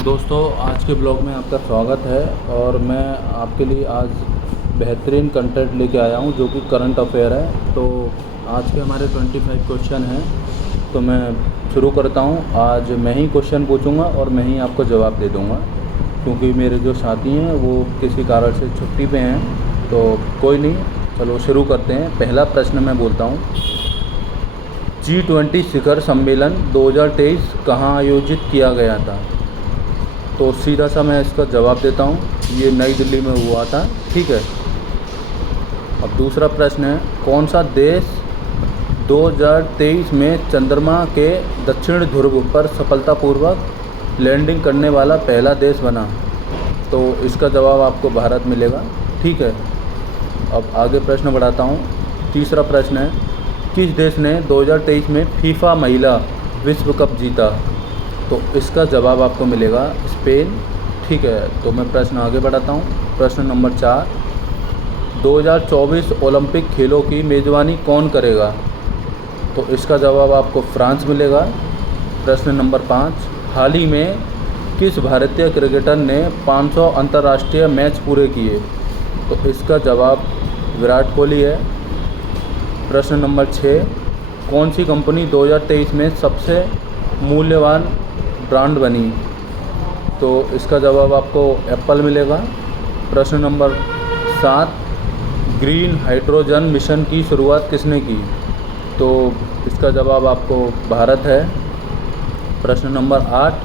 दोस्तों, आज के ब्लॉग में आपका स्वागत है। और मैं आपके लिए आज बेहतरीन कंटेंट लेके आया हूं जो कि करंट अफेयर है। तो आज के हमारे 25 क्वेश्चन हैं, तो मैं शुरू करता हूं। आज मैं ही क्वेश्चन पूछूंगा और मैं ही आपको जवाब दे दूंगा, क्योंकि मेरे जो साथी हैं वो किसी कारण से छुट्टी पे हैं। तो कोई नहीं, चलो शुरू करते हैं। पहला प्रश्न मैं बोलता हूँ, G20 शिखर सम्मेलन 2023 कहाँ आयोजित किया गया था? तो सीधा सा मैं इसका जवाब देता हूँ, ये नई दिल्ली में हुआ था। ठीक है। अब दूसरा प्रश्न है, कौन सा देश 2023 में चंद्रमा के दक्षिण ध्रुव पर सफलतापूर्वक लैंडिंग करने वाला पहला देश बना? तो इसका जवाब आपको भारत मिलेगा। ठीक है। अब आगे प्रश्न बढ़ाता हूँ। तीसरा प्रश्न है, किस देश ने 2023 में फीफा महिला विश्व कप जीता? तो इसका जवाब आपको मिलेगा स्पेन। ठीक है। तो मैं प्रश्न आगे बढ़ाता हूँ। प्रश्न नंबर 4, 2024 ओलंपिक खेलों की मेज़बानी कौन करेगा? तो इसका जवाब आपको फ्रांस मिलेगा। प्रश्न नंबर 5, हाल ही में किस भारतीय क्रिकेटर ने 500 अंतर्राष्ट्रीय मैच पूरे किए? तो इसका जवाब विराट कोहली है। प्रश्न नंबर 6, कौन सी कंपनी 2023 में सबसे मूल्यवान ब्रांड बनी? तो इसका जवाब आपको एप्पल मिलेगा। प्रश्न नंबर 7, ग्रीन हाइड्रोजन मिशन की शुरुआत किसने की? तो इसका जवाब आपको भारत है। प्रश्न नंबर 8,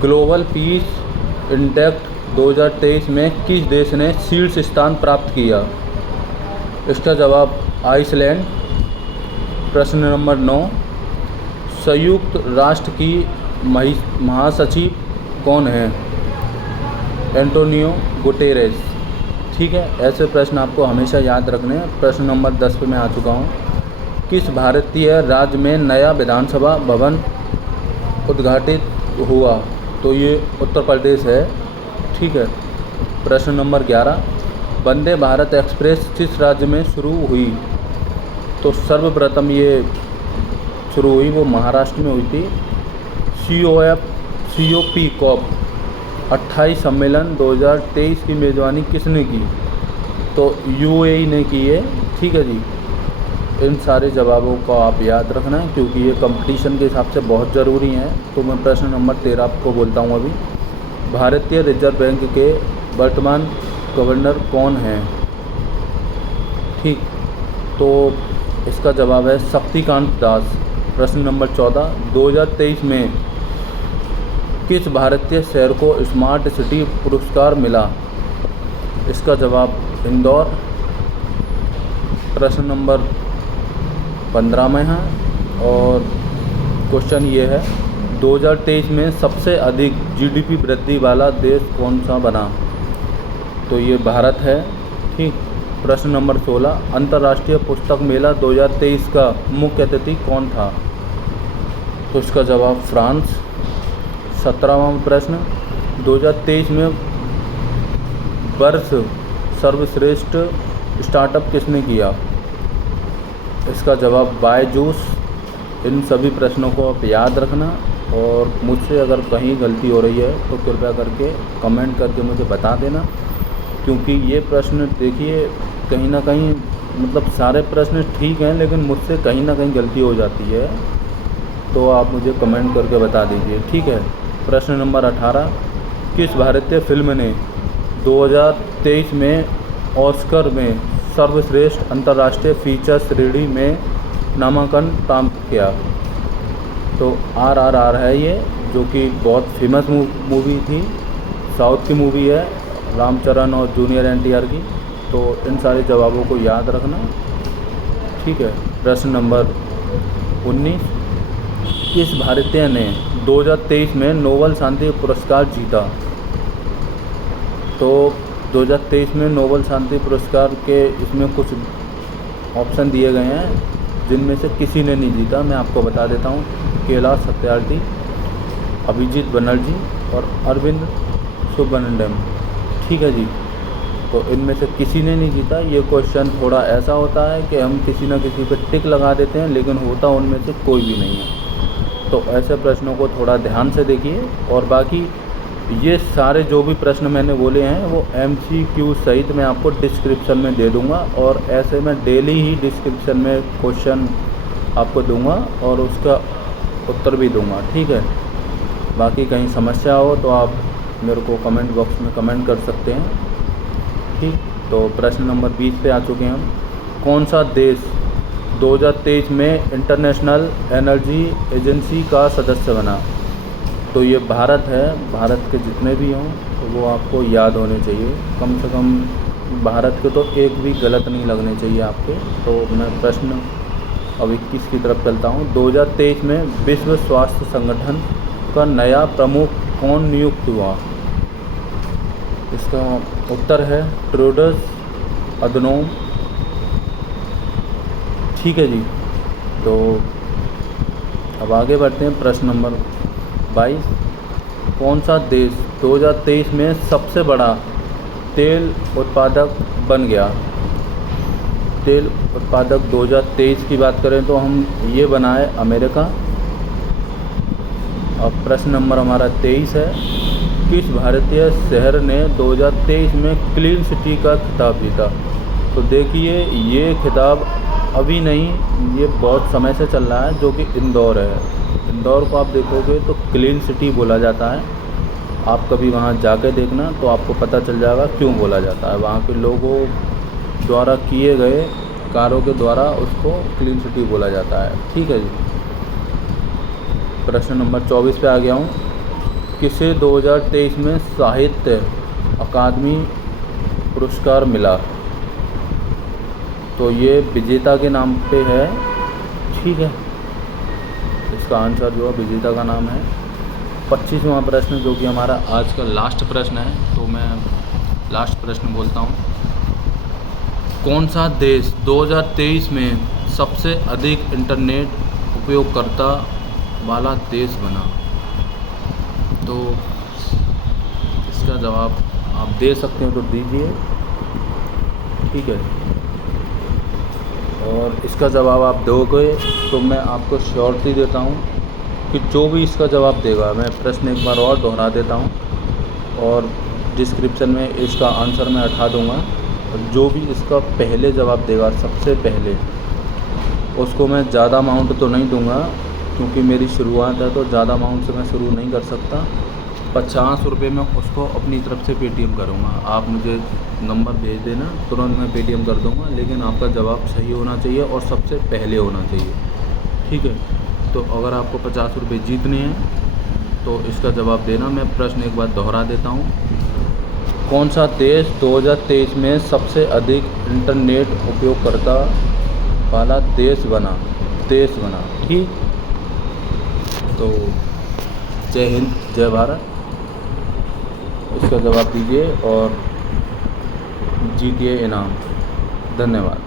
ग्लोबल पीस इंडेक्स 2023 में किस देश ने शीर्ष स्थान प्राप्त किया? इसका जवाब आइसलैंड। प्रश्न नंबर 9, संयुक्त राष्ट्र की महासचिव कौन है? Antonio Guterres. ठीक है। ऐसे प्रश्न आपको हमेशा याद रखने हैं। प्रश्न नंबर 10 पे मैं आ चुका हूँ। किस भारतीय राज्य में नया विधानसभा भवन उद्घाटित हुआ? तो ये उत्तर प्रदेश है। ठीक है। प्रश्न नंबर 11, वंदे भारत एक्सप्रेस किस राज्य में शुरू हुई? तो सर्वप्रथम ये शुरू हुई वो महाराष्ट्र में हुई थी। COP 28 सम्मेलन 2023 की मेज़बानी किसने की? तो UAE ने की है। ठीक है जी। इन सारे जवाबों को आप याद रखना है, क्योंकि ये कंपटीशन के हिसाब से बहुत ज़रूरी हैं। तो मैं प्रश्न नंबर 13 आपको बोलता हूँ अभी। भारतीय रिजर्व बैंक के वर्तमान गवर्नर कौन हैं? ठीक। तो इसका जवाब है शक्तिकांत दास। प्रश्न नंबर 14, 2023 में किस भारतीय शहर को स्मार्ट सिटी पुरस्कार मिला? इसका जवाब इंदौर। प्रश्न नंबर 15 में है और क्वेश्चन ये है, 2023 में सबसे अधिक GDP वृद्धि वाला देश कौन सा बना? तो ये भारत है। ठीक। प्रश्न नंबर 16, अंतर्राष्ट्रीय पुस्तक मेला 2023 का मुख्य अतिथि कौन था? तो इसका जवाब फ्रांस। 17वां प्रश्न, 2023 में वर्ष सर्वश्रेष्ठ स्टार्टअप किसने किया? इसका जवाब बायजूस। इन सभी प्रश्नों को आप याद रखना, और मुझसे अगर कहीं गलती हो रही है तो कृपया करके कमेंट करके मुझे बता देना, क्योंकि ये प्रश्न देखिए कहीं ना कहीं मतलब सारे प्रश्न ठीक हैं, लेकिन मुझसे कहीं ना कहीं गलती हो जाती है। तो आप मुझे कमेंट करके बता दीजिए। ठीक है। प्रश्न नंबर 18, किस भारतीय फिल्म ने 2023 में ऑस्कर में सर्वश्रेष्ठ अंतर्राष्ट्रीय फीचर श्रेणी में नामांकन प्राप्त किया? तो RRR है ये, जो कि बहुत फेमस मूवी थी, साउथ की मूवी है, रामचरण और जूनियर NTR की। तो इन सारे जवाबों को याद रखना। ठीक है। प्रश्न नंबर 19, किस भारतीय ने 2023 में नोबेल शांति पुरस्कार जीता? तो 2023 में नोबेल शांति पुरस्कार के इसमें कुछ ऑप्शन दिए गए हैं, जिनमें से किसी ने नहीं जीता। मैं आपको बता देता हूँ, कैलाश सत्यार्थी, अभिजीत बनर्जी और अरविंद सुब्रमण्यम। ठीक है जी। तो इनमें से किसी ने नहीं जीता। ये क्वेश्चन थोड़ा ऐसा होता है कि हम किसी न किसी पर टिक लगा देते हैं, लेकिन होता उनमें से कोई भी नहीं है। तो ऐसे प्रश्नों को थोड़ा ध्यान से देखिए। और बाकी ये सारे जो भी प्रश्न मैंने बोले हैं वो MCQ सहित मैं आपको डिस्क्रिप्शन में दे दूंगा, और ऐसे मैं डेली ही डिस्क्रिप्शन में क्वेश्चन आपको दूंगा और उसका उत्तर भी दूंगा, ठीक है। बाकी कहीं समस्या हो तो आप मेरे को कमेंट बॉक्स में कमेंट कर सकते हैं, ठीक। तो प्रश्न नंबर 20 पे आ चुके हैं हम। कौन सा देश 2023 में इंटरनेशनल एनर्जी एजेंसी का सदस्य बना? तो ये भारत है। भारत के जितने भी हों तो वो आपको याद होने चाहिए, कम से कम भारत के तो एक भी गलत नहीं लगने चाहिए आपके। तो मैं प्रश्न अब 21 की तरफ चलता हूँ। 2023 में विश्व स्वास्थ्य संगठन का नया प्रमुख कौन नियुक्त हुआ? इसका उत्तर है टेड्रोस अधनोम, ठीक है जी। तो अब आगे बढ़ते हैं प्रश्न नंबर 22। कौन सा देश 2023 में सबसे बड़ा तेल उत्पादक बन गया? तेल उत्पादक 2023 की बात करें तो हम ये बना है अमेरिका। अब प्रश्न नंबर हमारा 23 है। किस भारतीय शहर ने 2023 में क्लीन सिटी का खिताब जीता? तो देखिए ये खिताब अभी नहीं, ये बहुत समय से चल रहा है, जो कि इंदौर है। इंदौर को आप देखोगे तो क्लीन सिटी बोला जाता है। आप कभी वहाँ जाके देखना तो आपको पता चल जाएगा क्यों बोला जाता है। वहाँ के लोगों द्वारा किए गए कार्यों के द्वारा उसको क्लीन सिटी बोला जाता है, ठीक है जी। प्रश्न नंबर 24 पे आ गया हूँ। किसे 2023 में साहित्य अकादमी पुरस्कार मिला? तो ये विजेता के नाम पे है, ठीक है। इसका आंसर जो है विजेता का नाम है। 25वां प्रश्न जो कि हमारा आज का लास्ट प्रश्न है, तो मैं लास्ट प्रश्न बोलता हूँ। कौन सा देश 2023 में सबसे अधिक इंटरनेट उपयोगकर्ता वाला देश बना? तो इसका जवाब आप दे सकते हो तो दीजिए, ठीक है। और इसका जवाब आप दोगे तो मैं आपको श्योरिटी देता हूँ कि जो भी इसका जवाब देगा, मैं प्रश्न एक बार और दोहरा देता हूँ और डिस्क्रिप्शन में इसका आंसर मैं हटा दूँगा। और जो भी इसका पहले जवाब देगा सबसे पहले, उसको मैं ज़्यादा अमाउंट तो नहीं दूँगा, क्योंकि मेरी शुरुआत है तो ज़्यादा अमाउंट से मैं शुरू नहीं कर सकता। 50 रुपये में उसको अपनी तरफ से पेटीएम करूँगा। आप मुझे नंबर भेज देना, तुरंत मैं पेटीएम कर दूँगा, लेकिन आपका जवाब सही होना चाहिए और सबसे पहले होना चाहिए, ठीक है। तो अगर आपको 50 रुपये जीतने हैं तो इसका जवाब देना। मैं प्रश्न एक बार दोहरा देता हूँ। कौन सा देश 2023 में सबसे अधिक इंटरनेट उपयोगकर्ता वाला देश बना? ठीक। तो जय हिंद, जय भारत। इसका जवाब दीजिए और जीतिए इनाम। धन्यवाद।